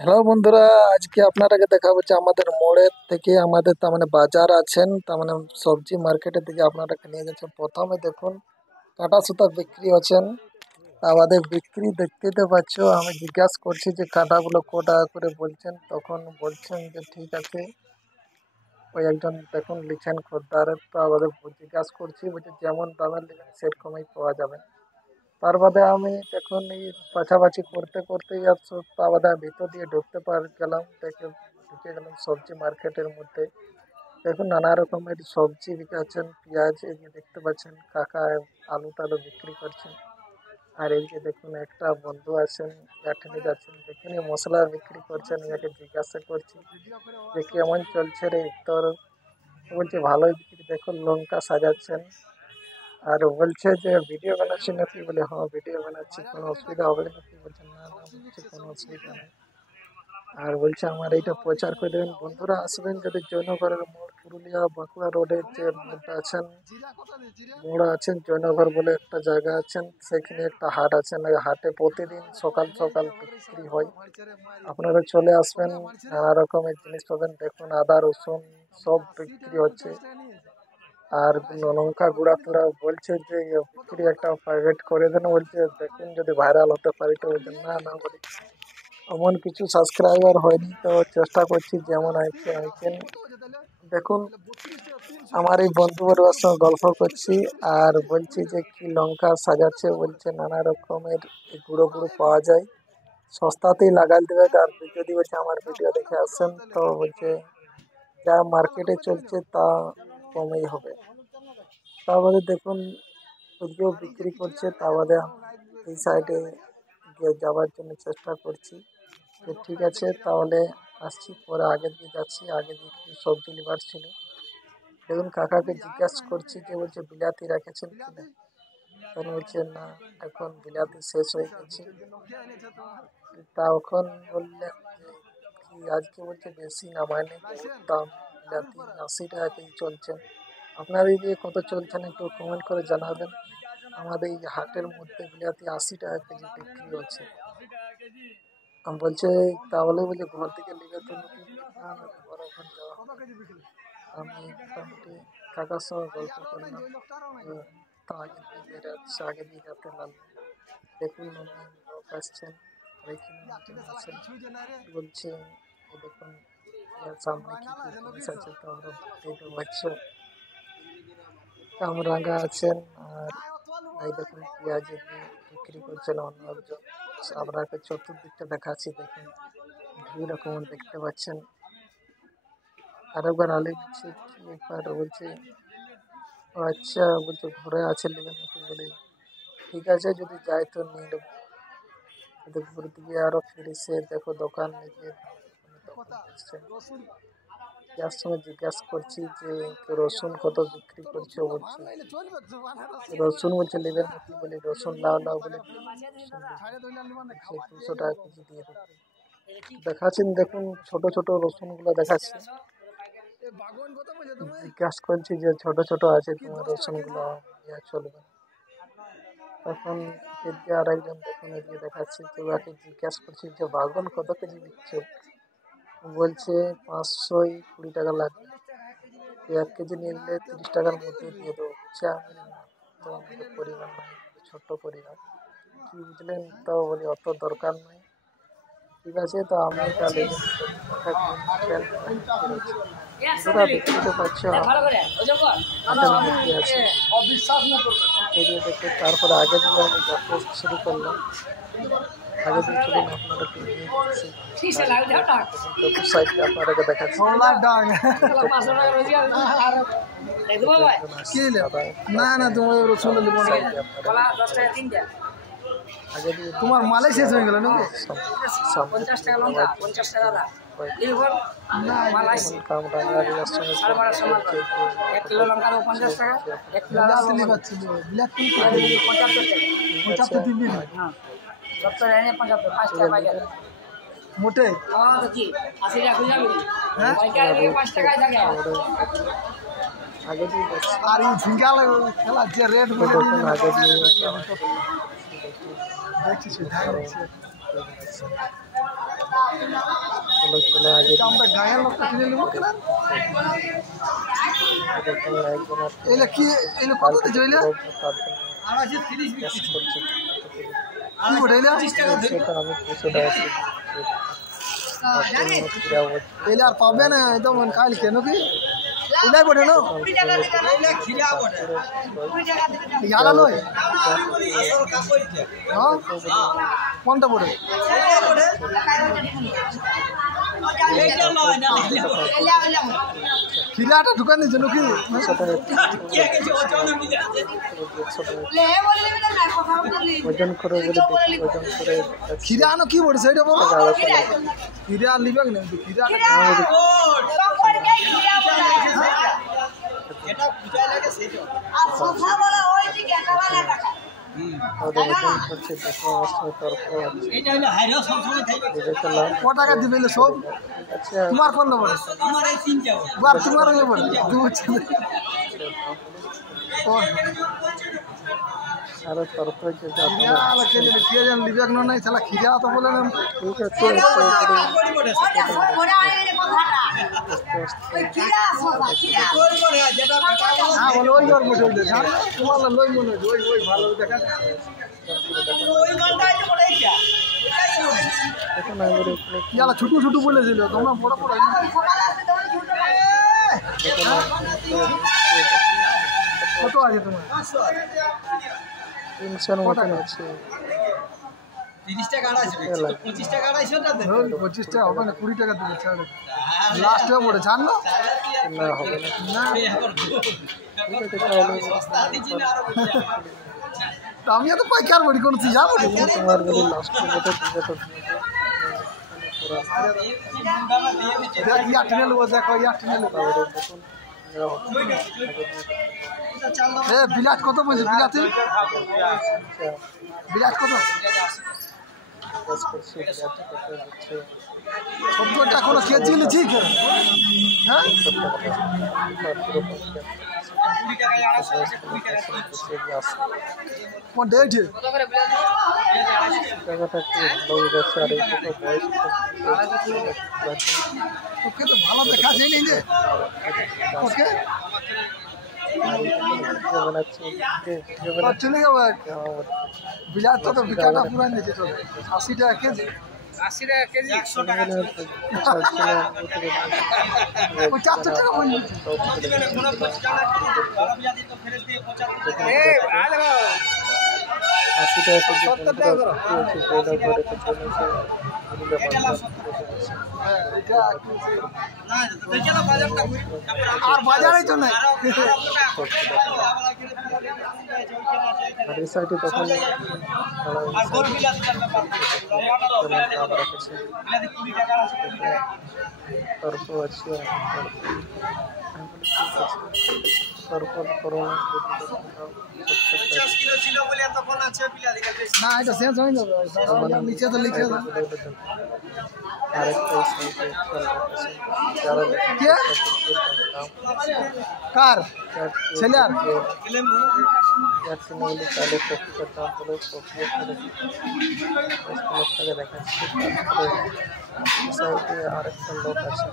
Hello বন্ধুরা, আজকে আপনারাকে দেখাবো যে আমাদের মোড়ের থেকে আমাদের তার মানে বাজার আছেন, তার মানে সবজি মার্কেটের দিকে আপনারাকে নিয়ে যাচ্ছেন। প্রথমে দেখুন কাটা সুতা বিক্রি আছেন। আমাদের বিক্রি দেখতেই পাচ্ছ। আমি জিজ্ঞাসা করছি যে কাটাগুলো ক টাকা করে বলছেন, তখন বলছেন যে ঠিক আছে। ওই একজন দেখুন লিখছেন খদ্দারের, তো আমাদের জিজ্ঞাসা করছি, বলছে যেমন দামের নেবেন সেরকমই পাওয়া যাবে। তার বাদে আমি দেখুন এই বাছাবাছি করতে করতেই আর তার বাদে আমি ভিতর দিয়ে ঢুকতে গেলাম, ঢুকে গেলাম সবজি মার্কেটের মধ্যে। দেখুন নানা রকমের সবজি বিকাচ্ছেন, পেঁয়াজ এই যে দেখতে পাচ্ছেন, কাকা আলু টালু বিক্রি করছেন। আর এইদিকে দেখুন একটা বন্ধু আছেন, ইয়াঠেনে যাচ্ছেন, দেখুন এই মশলা বিক্রি করছেন। ইয়াকে জিজ্ঞাসা করছি যে কেমন চলছে রে, তোর বলছে ভালোই বিক্রি। দেখুন লঙ্কা সাজাচ্ছেন। আর বলছে যে ভিডিও বানাচ্ছি নাকি, বলে হ্যাঁ ভিডিও বানাচ্ছি, কোনো অসুবিধা হবে নাকি, বলছে না না, বলছে কোনো অসুবিধা নেই। আর বলছে আমার এইটা প্রচার করে দেবেন, বন্ধুরা আসবেন যদি জয়নগরের মোড়, পুরুলিয়া বাঁকুড়া রোডের যে মোড়টা আছেন, মোড় আছেন জয়নগর বলে একটা জায়গা আছেন, সেখানে একটা হাট আছেন। ওই হাটে প্রতিদিন সকাল সকাল বিক্রি হয়। আপনারা চলে আসবেন, নানা রকমের জিনিস পাবেন। দেখুন আদা রসুন সব বিক্রি হচ্ছে। আর লঙ্কা গুঁড়া টুড়া বলছে যে বিক্রি একটা প্রাইভেট করে দেন, বলছে দেখুন যদি ভাইরাল হতে পারি। তো বলছে না না, বলি এমন কিছু সাবস্ক্রাইবার হয়নি, তো চেষ্টা করছি যেমন আছে আইছেন। দেখুন আমার এই বন্ধু বড়ুয়ার সঙ্গে গল্প করছি, আর বলছি যে কি লঙ্কা সাজাচ্ছে, বলছে নানা রকমের এই গুঁড়ো গুঁড়ো পাওয়া যায়, সস্তাতেই লাগাই দেবে। আর যদি বলছে আমার ভিডিও দেখে আসেন, তো বলছে যা মার্কেটে চলছে তা কমেই হবে। তার বাদে দেখুন ওদিকেও বিক্রি করছে। তা বাদে আমি এই সাইডে গিয়ে যাওয়ার জন্য চেষ্টা করছি। তো ঠিক আছে তাহলে আসছি, পরে আগের দিকে যাচ্ছি, আগে দিয়ে কিছু সবজি নেবার ছিল। দেখুন কাকাকে জিজ্ঞাসা করছি যে বলছে বিলাতি রেখেছেন কি না, তখন বলছে না এখন বিলাতি শেষ হয়ে গেছে। তখন বললেন যে কি আজকে, বলছে বেশি নামায়নি, বহুত দাম, বিলাতি 80 টাকা কেজি চলছে। আপনাদের দিয়ে কত চলছেন একটু কমেন্ট করে জানাবেন। আমাদের এই হাটের মধ্যে বিলাতি 80 টাকা কেজি বিক্রি হচ্ছে। আমি বলছে তাহলে বলছে ঘর থেকে নিবে তো নাকি, না না ঘর এখন যাওয়া হবে। আমি মোটামুটি কাকার সঙ্গে গল্প করলাম যে তা আগে দিয়ে বেরাচ্ছে, আগে দিয়ে যাতে লাগবে। দেখুন অনেক লোক আসছেন, আর এখানে একজন আছেন বলছে এ দেখুন ইয়ার সামনে কি কি জিনিস আছে, তো আমরা দেখতে পাচ্ছ। কামরাঙ্গা আছেন, আর এই দেখুন পেঁয়াজ বিক্রি করছেন অন্য একজন। আপনাকে চতুর্দিকটা দেখাচ্ছি, দেখুন ভিড় রকম দেখতে পাচ্ছেন। আরেকবার আলু দিচ্ছে কি একবার বলছে, ও আচ্ছা বলছে ঘরে আছে নেবেন নাকি, বলে ঠিক আছে যদি যাই তো নিয়ে নেবো। কিন্তু ঘুর দিকে আরো ফিরেছে, দেখো দোকান নিজের দোকান বসছেন। যার সঙ্গে জিজ্ঞাসা করছি যে রসুন কত বিক্রি করছো, বলছে রসুন বলছে নেবেন নাকি, বলি রসুন লাও লাও বলে দিয়ে দিন, রসুন বলছে 200 টাকা কেজি দিয়ে দেবো। দেখাচ্ছেন দেখুন ছোট ছোট রসুন গুলো দেখাচ্ছে। জিজ্ঞাসা করছি যে ছোট ছোট আছে তোমার রসুন গুলো নেওয়া চলবে না। তখন এদিকে আর একজন দেখুন এদিকে দেখাচ্ছে, তো ওকে জিজ্ঞাসা করছি যে বাগন কত কেজি দিচ্ছ, বলছে 520 টাকা লাগবে, 1 কেজি নিয়ে নিলে 30 টাকার মধ্যে দিয়ে দেবো। বলছে আমি না, তো আমাদের পরিবার নাই, ছোট্ট পরিবার, কি বুঝলেন, তো বলি অত দরকার নয়। ঠিক আছে তো আমি তাহলে কথা দিন হাঁটতে রয়েছে। বন্ধুরা দেখতেই পাচ্ছ আমি হাটের মধ্যে আছি। এই যে দেখুন তারপরে আগে দিয়ে আমি যাত্রা শুরু করলাম। আগে দিয়ে চলুন আপনাদেরকে নিয়ে যাচ্ছি বাড়িতে। দেখুন চতুর সাইডে আপনাদেরকে দেখাচ্ছি। একজন আসছে দাদা, না না তোমার রসুন সাইডে আপনারা আগে দিয়ে তোমার মালে শেষ হয়ে গেল নাকি? সামনে যাওয়ার জন্য কামরাঙ্গার সঙ্গে চলছে যে ঠিক আছে মোটে আগে দিয়ে যাচ্ছি। আর এই ঝিঙ্গা খেলা যে রেট বলে দেখুন আগে দিয়ে যাওয়ার দেখি দেখছি পরে দেখে যাচ্ছে। চলো চলো আগে এটা আমরা গায়ের লোকটা কিনে নেবো কেনা দেখুন একজন আর এলে কি এলে কত দিচ্ছে ওইলে তার জন্য টেস্ট করছে কি ওটা এলে সেটা আমি 200 টাকা এলে আর পাবে না একদম কাল কেন কি এলাই বটে না ইয়ালা নয় হ্যাঁ কোনটা বটে খিলাটা ঢুকান নিচ্ছে নাকি ওজন করে ওজন করে খিরা আনো কি বটে সেইটা বলো খিরা আর লিবে না খিরা ওজন করছে দেখো তর্ক ক টাকা দিবে এলে সব আচ্ছা তোমার কোন নেবো বার তোমার নেবো আরো তর্ক হয়েছে কে জান লিবে নাই তাহলে খিরা তো বলে না ঠিক আছে হ্যাঁ বলো ওই ওর মধ্যে ওই জান তোমার লই মনে ওই ওই ভালো দেখা দেখুন আমি ইয়ালা ছোট ছোট বলেছিল তোমরা বড় বড় কত আছে তোমার 300 মতন আছে 30 টাকা আড়াইশো 25 টাকা আড়াইশো 25 টাকা হবে না 20 টাকা দিলে ছাড় লাস্টে পড়ে ছাড় না না হবে না ঠিক আছে তাহলে আমি এত পাইকার বড়ি করছি যাবো তোমার যদি লাস্ট মতো দিতে তো দেখ ইয়া টেনে নেবো দেখো ইয়া টেনে নেবো এ বিলাট কত বলছে বিলাতি বিলাট কত 70 টাকা কোনো কেজি লিছি হ্যাঁ কোন ডেট টাকাটা কি লোক যাচ্ছে আর এই তো বয়স ওকে তো ভালো দেখা যায় নেই রে ওকে চলে যাবো বিলাট তো বিকাটা পুরা নিচে চলে 80 টাকা কেজি 80 টাকা কেজি 100 টাকা 400 টাকা বললি আর বাজারে তো নাই আর এই সাইডে তখন তর্ক আছে তারপর করোনা না এটা শেষ হয়ে যাবে নিচে তো লিখে আরেকটা কে কার ছেলের চালের কপিটার দাম হলো কপি টাকা দেখাচ্ছে সাইডে আরেকটা লোক আছে